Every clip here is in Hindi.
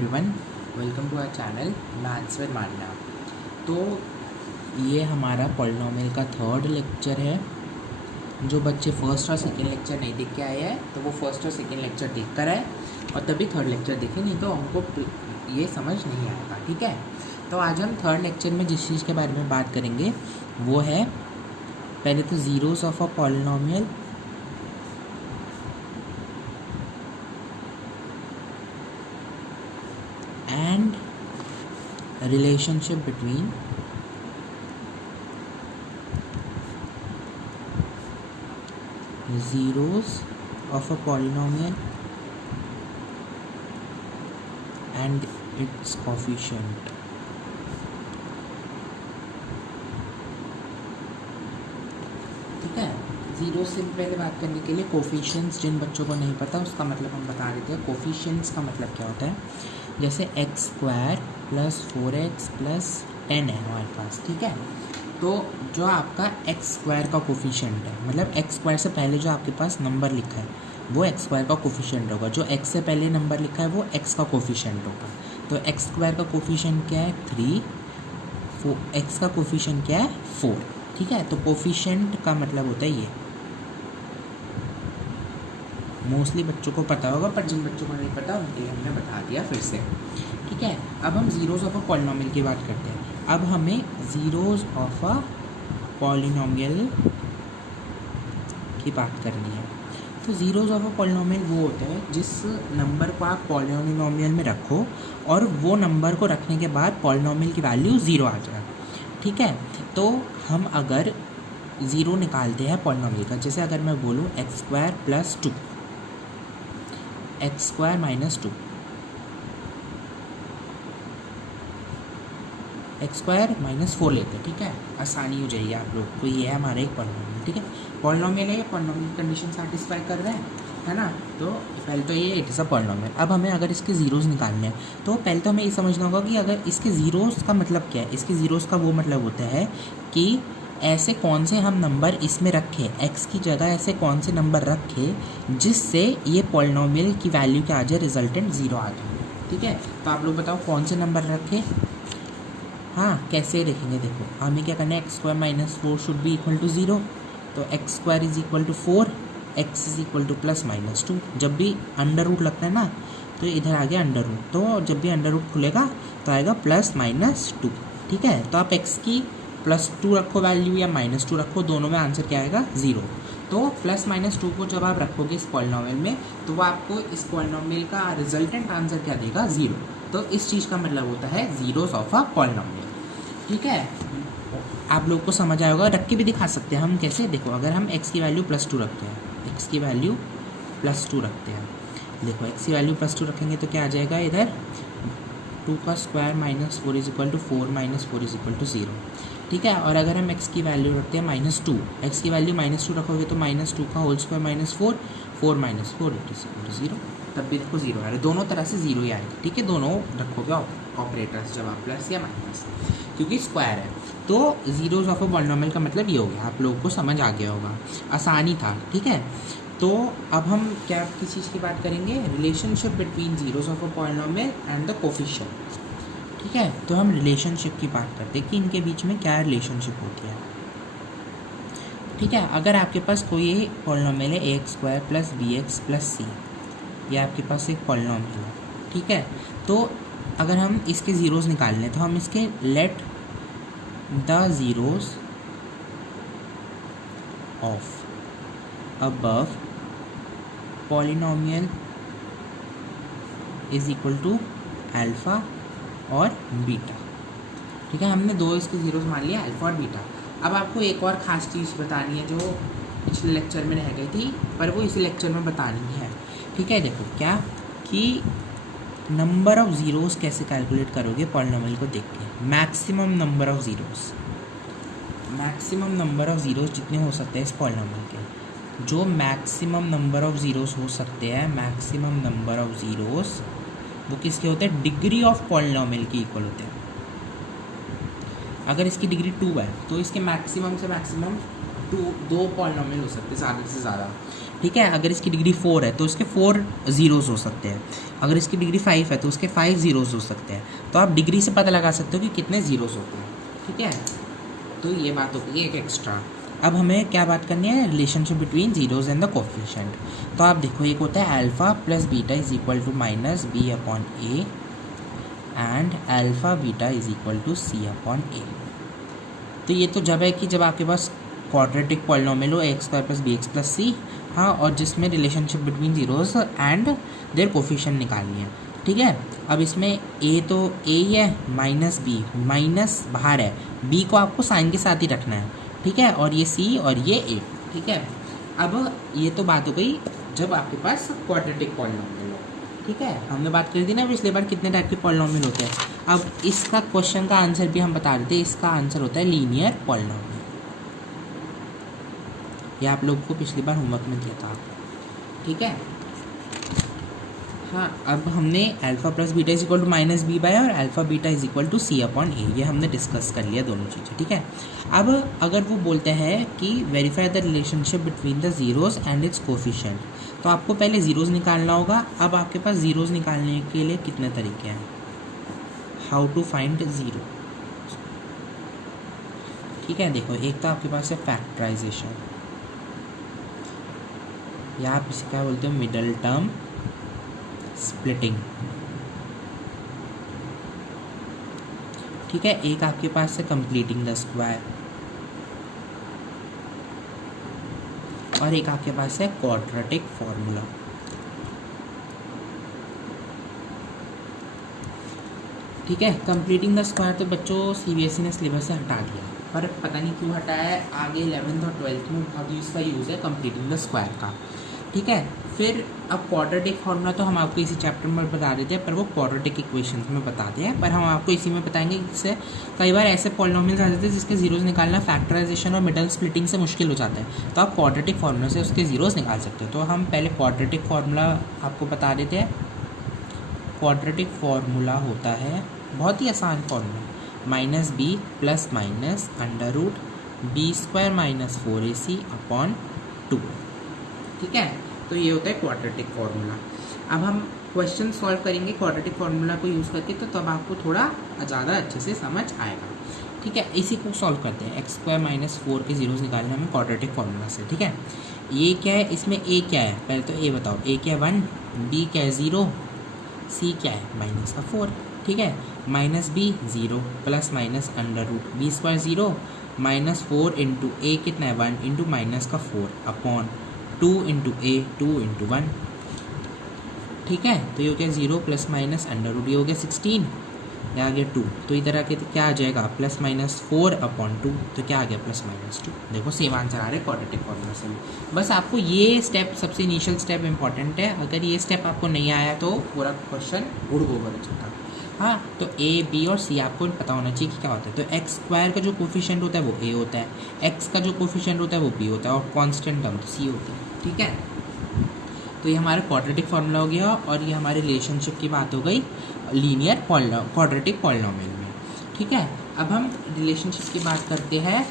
Everyone, welcome to our channel maths Manya. तो ये हमारा पॉलिनोमियल का थर्ड लेक्चर है। जो बच्चे फर्स्ट और सेकेंड लेक्चर नहीं देख के आए हैं तो वो फर्स्ट और सेकेंड लेक्चर देख कर आए और तभी थर्ड लेक्चर देखें, नहीं तो हमको ये समझ नहीं आएगा। ठीक है, तो आज हम थर्ड लेक्चर में जिस चीज़ के बारे में बात करेंगे वो है पहले तो zeros of a polynomial, and relationship between zeros of a polynomial and its coefficient। ठीक है, ज़ीरो से पहले बात करने के लिए कोफिशिएंट्स, जिन बच्चों को नहीं पता उसका मतलब हम बता देते हैं। कोफिशिएंट्स का मतलब क्या होता है, जैसे x square plus 4x plus 10 है हमारे पास। ठीक है, तो जो आपका एक्स स्क्वायर का कोफिशिएंट है, मतलब एक्स स्क्वायर से पहले जो आपके पास नंबर लिखा है वो एक्स स्क्वायर का कोफिशिएंट होगा। जो एक्स से पहले नंबर लिखा है वो एक्स का कोफिशिएंट होगा। तो एक्स स्क्वायर का कोफिशिएंट क्या है 3, एक्स का कोफिशिएंट क्या है 4। ठीक है, तो कोफिशिएंट का मतलब होता है ये। मोस्टली बच्चों को पता होगा, पर जिन बच्चों को नहीं पता उनके लिए हमने बता दिया फिर से। ठीक है, अब हम ज़ीरोज़ ऑफ अ पॉलिनोमियल की बात करते हैं। अब हमें ज़ीरोज़ ऑफ अ पॉलिनोमियल की बात करनी है। तो ज़ीरोज़ ऑफ अ पॉलिनोमियल वो होता है जिस नंबर को आप पॉलिनोमियल में रखो और वो नंबर को रखने के बाद पॉलिनोमियल की वैल्यू 0 आ जाए। ठीक है, तो हम अगर ज़ीरो निकालते हैं पॉलिनोमियल का, जैसे अगर मैं बोलूँ x square plus 2, x square minus 2, x square minus 4 लेते हैं। ठीक है, आसानी हो जाएगी आप लोग को। ये है हमारा एक पॉलिनोमियल। ठीक है, पॉलिनोमियल है, पॉलिनोमियल कंडीशन सेटिस्फाई कर रहे हैं, है ना। तो पहले तो ये इट इज़ अ पॉलिनोमियल। अब हमें अगर इसके ज़ीरोज़ निकालने हैं तो पहले तो हमें ये समझना होगा कि अगर इसके ज़ीरोज़ का मतलब क्या है। इसके ज़ीरोज़ का वो मतलब होता है कि ऐसे कौन से हम नंबर इसमें रखें, एक्स की जगह ऐसे कौन से नंबर रखें जिससे ये पॉलिनोमियल की वैल्यू क्या आ जाए, रिजल्टेंट 0 आ जाए। ठीक है, तो आप लोग बताओ कौन से नंबर रखें। हाँ, कैसे लिखेंगे, देखो हमें क्या करना है, x square minus 4 should be equal to 0। तो x square is equal to 4, x is equal to plus minus 2। जब भी अंडर रूट लगता है ना तो इधर आ गया अंडर रूट, तो जब भी अंडर रूट खुलेगा तो आएगा प्लस माइनस 2। ठीक है, तो आप एक्स की प्लस 2 रखो वैल्यू या माइनस 2 रखो, दोनों में आंसर क्या आएगा 0। तो प्लस माइनस 2 को जब आप रखोगे इस पॉलिनोमियल में तो वो आपको इस पॉलिनोमियल का रिजल्टेंट आंसर क्या देगा, 0। तो इस चीज़ का मतलब होता है ज़ीरोज़ ऑफ अ पॉलिनोमियल। ठीक है, आप लोग को समझ आएगा। रख के भी दिखा सकते हैं हम कैसे, देखो अगर हम x की वैल्यू प्लस 2 रखते हैं, x की वैल्यू प्लस 2 रखते हैं, देखो x की वैल्यू प्लस 2 रखेंगे तो क्या आ जाएगा, इधर 2 का square minus 4 is equal to 4 minus 4 is equal to 0। ठीक है, और अगर हम x की वैल्यू रखते हैं माइनस 2, एक्स की वैल्यू माइनस 2 रखोगे तो माइनस 2 का whole square minus 4, 4 minus 4 it is equal to 0। तब भी देखो 0 आ रहा है, दोनों तरह से 0 ही आएगा। ठीक है, दोनों रखोगे ऑपरेटर्स जब आप प्लस या माइनस, क्योंकि स्क्वायर है। तो ज़ीरोज़ ऑफ अ पॉलिनोमियल का मतलब ये हो गया, आप लोगों को समझ आ गया होगा, आसानी था। ठीक है, तो अब हम क्या किस चीज़ की बात करेंगे, relationship between zeros of a polynomial and the coefficient. ठीक है, तो हम रिलेशनशिप की बात करते हैं कि इनके बीच में क्या रिलेशनशिप होती है। ठीक है, अगर आपके पास कोई पॉलिनोमियल है x square plus b x plus c, ये आपके पास एक पॉलिनोमियल है। ठीक है, तो अगर हम इसके ज़ीरोज़ निकालने तो हम इसके let the zeros of above polynomial is equal to alpha और बीटा। ठीक है, हमने दो इसके ज़ीरोज़ मान लिया, अल्फ़ा और बीटा। अब आपको एक और ख़ास चीज़ बतानी है जो पिछले लेक्चर में रह गई थी, पर वो इस लेक्चर में बतानी है। ठीक है, देखो क्या कि नंबर ऑफ़ ज़ीरोज़ कैसे कैलकुलेट करोगे पॉलिनोमियल को देख के। Maximum number of zeros, maximum number of zeros जितने हो सकते हैं इस पॉलिनोमियल के, जो मैक्सिमम नंबर ऑफ़ ज़ीरोज़ हो सकते हैं, मैक्सिमम नंबर ऑफ़ ज़ीरोज़ वो किसके होते हैं, डिग्री ऑफ पॉलिनोमियल के इक्वल होते हैं। अगर इसकी डिग्री 2 है तो इसके मैक्सिमम से मैक्सिमम 2 पॉलिनोमियल हो सकते हैं, ज़्यादा से ज़्यादा। ठीक है। अगर इसकी डिग्री 4 है तो उसके 4 ज़ीरोज़ हो सकते हैं, अगर इसकी डिग्री 5 है तो उसके 5 ज़ीरोज़ हो सकते हैं। तो आप डिग्री से पता लगा सकते हो कि कितने ज़ीरोज़ होते हैं, ठीक है। तो ये बात हो गई एक एक्स्ट्रा। अब हमें क्या बात करनी है, relationship between zeros and the coefficient. तो आप देखो एक होता है alpha plus beta is equal to minus b upon a and alpha beta is equal to c upon a. तो ये तो जब है कि जब आपके पास क्वाड्रेटिक पॉलिनोमियल हो x square plus b x plus c, हाँ, और जिसमें relationship between zeros and their coefficient निकालनी है, ठीक है। अब इसमें ए तो ए ही है, माइनस बी, माइनस बाहर है, बी को आपको साइन के साथ ही रखना है, ठीक है, और ये सी और ये ए, ठीक है। अब ये तो बात हो गई जब आपके पास क्वाड्रेटिक पॉलिनोमियल हो, ठीक है। हमने बात करी थी ना पिछली बार कितने टाइप के पॉलिनोमियल होते हैं। अब इसका क्वेश्चन का आंसर भी हम बता देते हैं, इसका आंसर होता है लीनियर पॉलिनोमियल। ये आप लोगों को पिछली बार होमवर्क में दिया था, ठीक है। हाँ, अब हमने alpha plus beta is equal to minus b by और alpha beta is equal to c upon a, ये हमने डिस्कस कर लिया दोनों चीज़ें, ठीक है। अब अगर वो बोलते हैं कि verify the relationship between the zeros and it's coefficient, तो आपको पहले ज़ीरोज़ निकालना होगा। अब आपके पास ज़ीरोज़ निकालने के लिए कितने तरीके हैं, हाउ टू फाइंड ज़ीरो, ठीक है। देखो एक तो आपके पास है फैक्टराइजेशन, या आप इसे क्या बोलते हो, मिडल टर्म स्प्लिटिंग, ठीक है। एक आपके पास है कंप्लीटिंग द स्क्वायर, और एक आपके पास है क्वाड्रेटिक फॉर्मूला, ठीक है। कंप्लीटिंग द स्क्वायर तो बच्चों सीबीएसई ने सिलेबस से हटा दिया, पर पता नहीं क्यों हटाया है, आगे 11th और 12th में बहुत इसका यूज़ है कंप्लीटिंग द स्क्वायर का, ठीक है। फिर अब क्वाड्रेटिक फार्मूला तो हम आपको इसी चैप्टर में बता देते हैं, पर वो क्वाड्रेटिक इक्वेशंस में बताते हैं, पर हम आपको इसी में बताएंगे। इससे कई बार ऐसे पॉलिनोमियल्स आ जाते हैं जिसके जीरोज़ निकालना फैक्टराइजेशन और मिडल स्प्लिटिंग से मुश्किल हो जाता है, तो आप क्वाड्रेटिक फार्मूला से उसके जीरोज़ निकाल सकते हो। तो हम पहले क्वाड्रेटिक फार्मूला आपको बता देते हैं। क्वाड्रेटिक फार्मूला होता है बहुत ही आसान formula, minus b plus minus under root b square minus 4ac upon 2, ठीक है। तो ये होता है क्वाड्रेटिक फार्मूला। अब हम क्वेश्चन सॉल्व करेंगे क्वाड्रेटिक फार्मूला को यूज़ करके, तो तब आपको थोड़ा ज़्यादा अच्छे से समझ आएगा, ठीक है। इसी को सॉल्व करते हैं, एक्स स्क्वायर माइनस 4 के जीरोज़ निकालने हमें क्वाड्रेटिक फार्मूला से, ठीक है। ये क्या है, इसमें ए क्या है, पहले तो ए बताओ, ए क्या है 1, बी क्या है 0, सी क्या है माइनस का 4, ठीक है। Minus b 0 plus minus under root b square 0 minus 4 into a कितना है 1 इंटू माइनस का 4 अपॉन 2 इंटू ए 2 इंटू 1, ठीक है। तो ये हो गया 0 प्लस माइनस अंडर रूट, ये हो गया 16, ये आ गया 2, तो इधर आके क्या आ जाएगा प्लस माइनस 4 अपॉन 2, तो क्या आ गया प्लस माइनस 2। देखो सेम आंसर आ रहा है क्वाड्रेटिक फॉर्मूला से भी। बस आपको ये स्टेप सबसे इनिशियल स्टेप इंपॉर्टेंट है, अगर ये स्टेप आपको नहीं आया तो पूरा क्वेश्चन उड़ गो बन जाता। हाँ, तो ए बी और सी आपको पता होना चाहिए कि क्या होता है। तो एक्स स्क्वायर का जो कोफिशिएंट होता है वो ए होता है, एक्स का जो कोफिशिएंट होता है वो बी होता है, और कांस्टेंट टर्म तो सी होती है, ठीक है। तो ये हमारा क्वाड्रेटिक फार्मूला हो गया, और ये हमारे रिलेशनशिप की बात हो गई लीनियर क्वाड्रेटिक पॉलिनोमियल में, ठीक है। अब हम रिलेशनशिप की बात करते हैं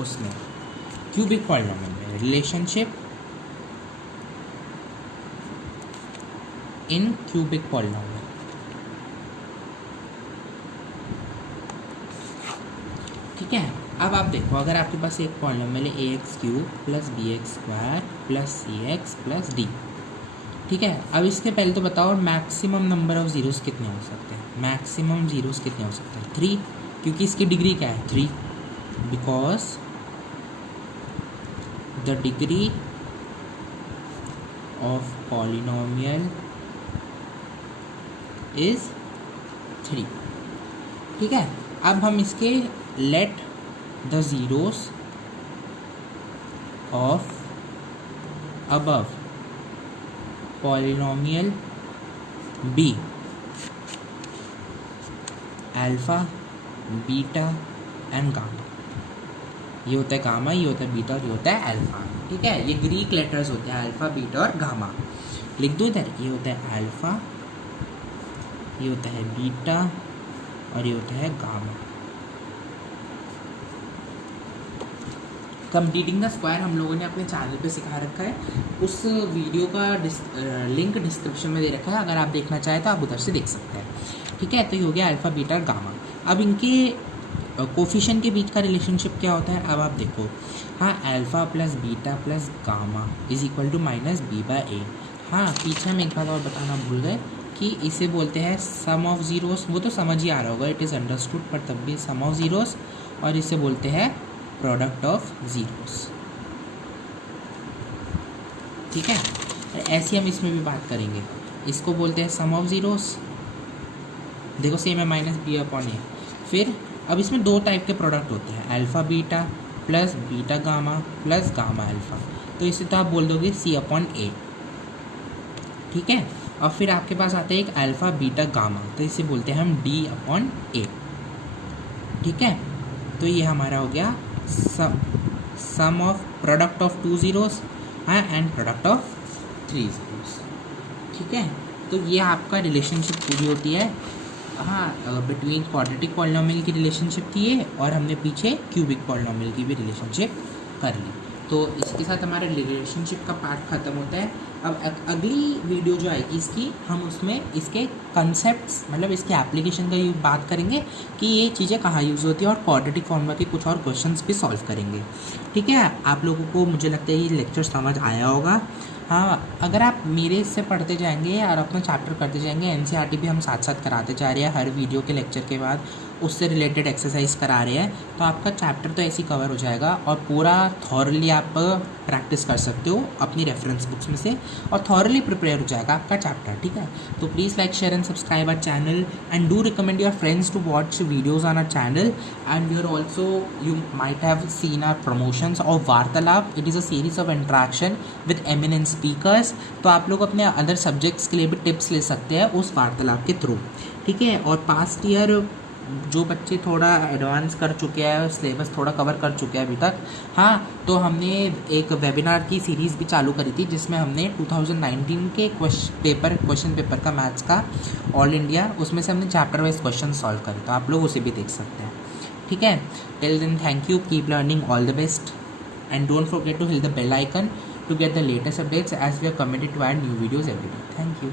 उसमें क्यूबिक पॉलिनोमियल में, रिलेशनशिप इन क्यूबिक पॉलिनोमियल, ठीक है। अब आप देखो, अगर आपके पास एक पॉलिनोमियल है a x cube plus b x square plus c x plus d, ठीक है। अब इसके पहले तो बताओ मैक्सिमम नंबर ऑफ जीरोस कितने हो सकते हैं, मैक्सिमम जीरोस कितने हो सकते हैं 3, क्योंकि इसकी डिग्री क्या है 3, because the degree of polynomial is 3, ठीक है। अब हम इसके let the zeros of above polynomial be alpha beta and gamma, ये होता है गामा, ये होता है बीटा और ये होता है अल्फा, ठीक है। ये ग्रीक लेटर्स होते हैं अल्फा बीटा और गामा, लिख दो इधर, ये होता है अल्फा, ये होता है बीटा और ये होता है गामा, कंप्लीटिंग द स्क्वायर हम लोगों ने अपने चैनल पे सिखा रखा है, उस वीडियो का लिंक डिस्क्रिप्शन में दे रखा है, अगर आप देखना चाहें तो आप उधर से देख सकते हैं। ठीक है, तो ये हो गया अल्फ़ा बीटा गामा। अब इनके कोफिशिएंट के बीच का रिलेशनशिप क्या होता है, अब आप देखो, हाँ alpha plus beta plus gamma is equal to minus b by a. हाँ पीछे हम एक बात और बताना भूल गए कि इसे बोलते हैं सम ऑफ ज़ीरोस, वो तो समझ ही आ रहा होगा, इट इज़ अंडरस्टूड, पर तब भी सम ऑफ ज़ीरोस, और इसे बोलते हैं प्रोडक्ट ऑफ ज़ीरोस। ठीक है, ऐसी हम इसमें भी बात करेंगे, इसको बोलते हैं सम ऑफ ज़ीरोस, देखो सेम है माइनस बी अपॉन ए। फिर अब इसमें दो टाइप के प्रोडक्ट होते हैं, alpha beta plus beta gamma plus gamma alpha, तो इसे तो आप बोल दोगे सी अपॉन ए। ठीक है, और फिर आपके पास आता है एक अल्फ़ा बीटा गामा, तो इसे बोलते हैं हम डी अपॉन ए। ठीक है, तो ये हमारा हो गया sum of product of two zeros and product of three zeros. ठीक है, तो ये आपका रिलेशनशिप पूरी होती है। हाँ बिटवीन क्वाड्रेटिक पॉलिनोमियल की रिलेशनशिप थी ये, और हमने पीछे क्यूबिक पॉलिनोमियल की भी रिलेशनशिप कर ली। तो इसके साथ हमारा रिलेशनशिप का पार्ट ख़त्म होता है। अब अगली वीडियो जो आएगी इसकी, हम उसमें इसके कंसेप्ट्स मतलब इसके एप्लीकेशन का बात करेंगे कि ये चीज़ें कहाँ यूज़ होती है, और क्वाड्रेटिक फॉर्मूला के कुछ और क्वेश्चंस भी सॉल्व करेंगे। ठीक है, आप लोगों को मुझे लगता है ये लेक्चर समझ आया होगा। हाँ अगर आप मेरे से पढ़ते जाएंगे और अपना चैप्टर करते जाएंगे, एनसीईआरटी भी हम साथ साथ कराते जा रहे हैं, हर वीडियो के लेक्चर के बाद उससे रिलेटेड एक्सरसाइज करा रहे हैं, तो आपका चैप्टर तो ऐसे ही कवर हो जाएगा और पूरा थॉरली आप प्रैक्टिस कर सकते हो अपनी रेफरेंस बुक्स में से, और थॉरली प्रिपेयर हो जाएगा आपका चैप्टर। ठीक है, तो please like share and subscribe our channel and do recommend your friends to watch videos on our channel. And we are also, you might have seen our promotions of Vartalap, it is a series of interaction with eminent speakers. तो आप लोग अपने अदर सब्जेक्ट्स के लिए भी टिप्स ले सकते हैं उस वार्तालाप के थ्रू। ठीक है, और पास्ट ईयर जो बच्चे थोड़ा एडवांस कर चुके हैं, सिलेबस थोड़ा कवर कर चुके हैं अभी तक, हाँ तो हमने एक वेबिनार की सीरीज़ भी चालू करी थी जिसमें हमने 2019 के क्वेश्चन पेपर का मैथ्स का ऑल इंडिया, उसमें से हमने चैप्टर वाइज क्वेश्चन सॉल्व करे, तो आप लोग उसे भी देख सकते हैं। ठीक है, till then thank you, keep learning, all the best, and don't forget to hit the bell icon to get the latest updates as we are committed to add new videos every day. Thank you.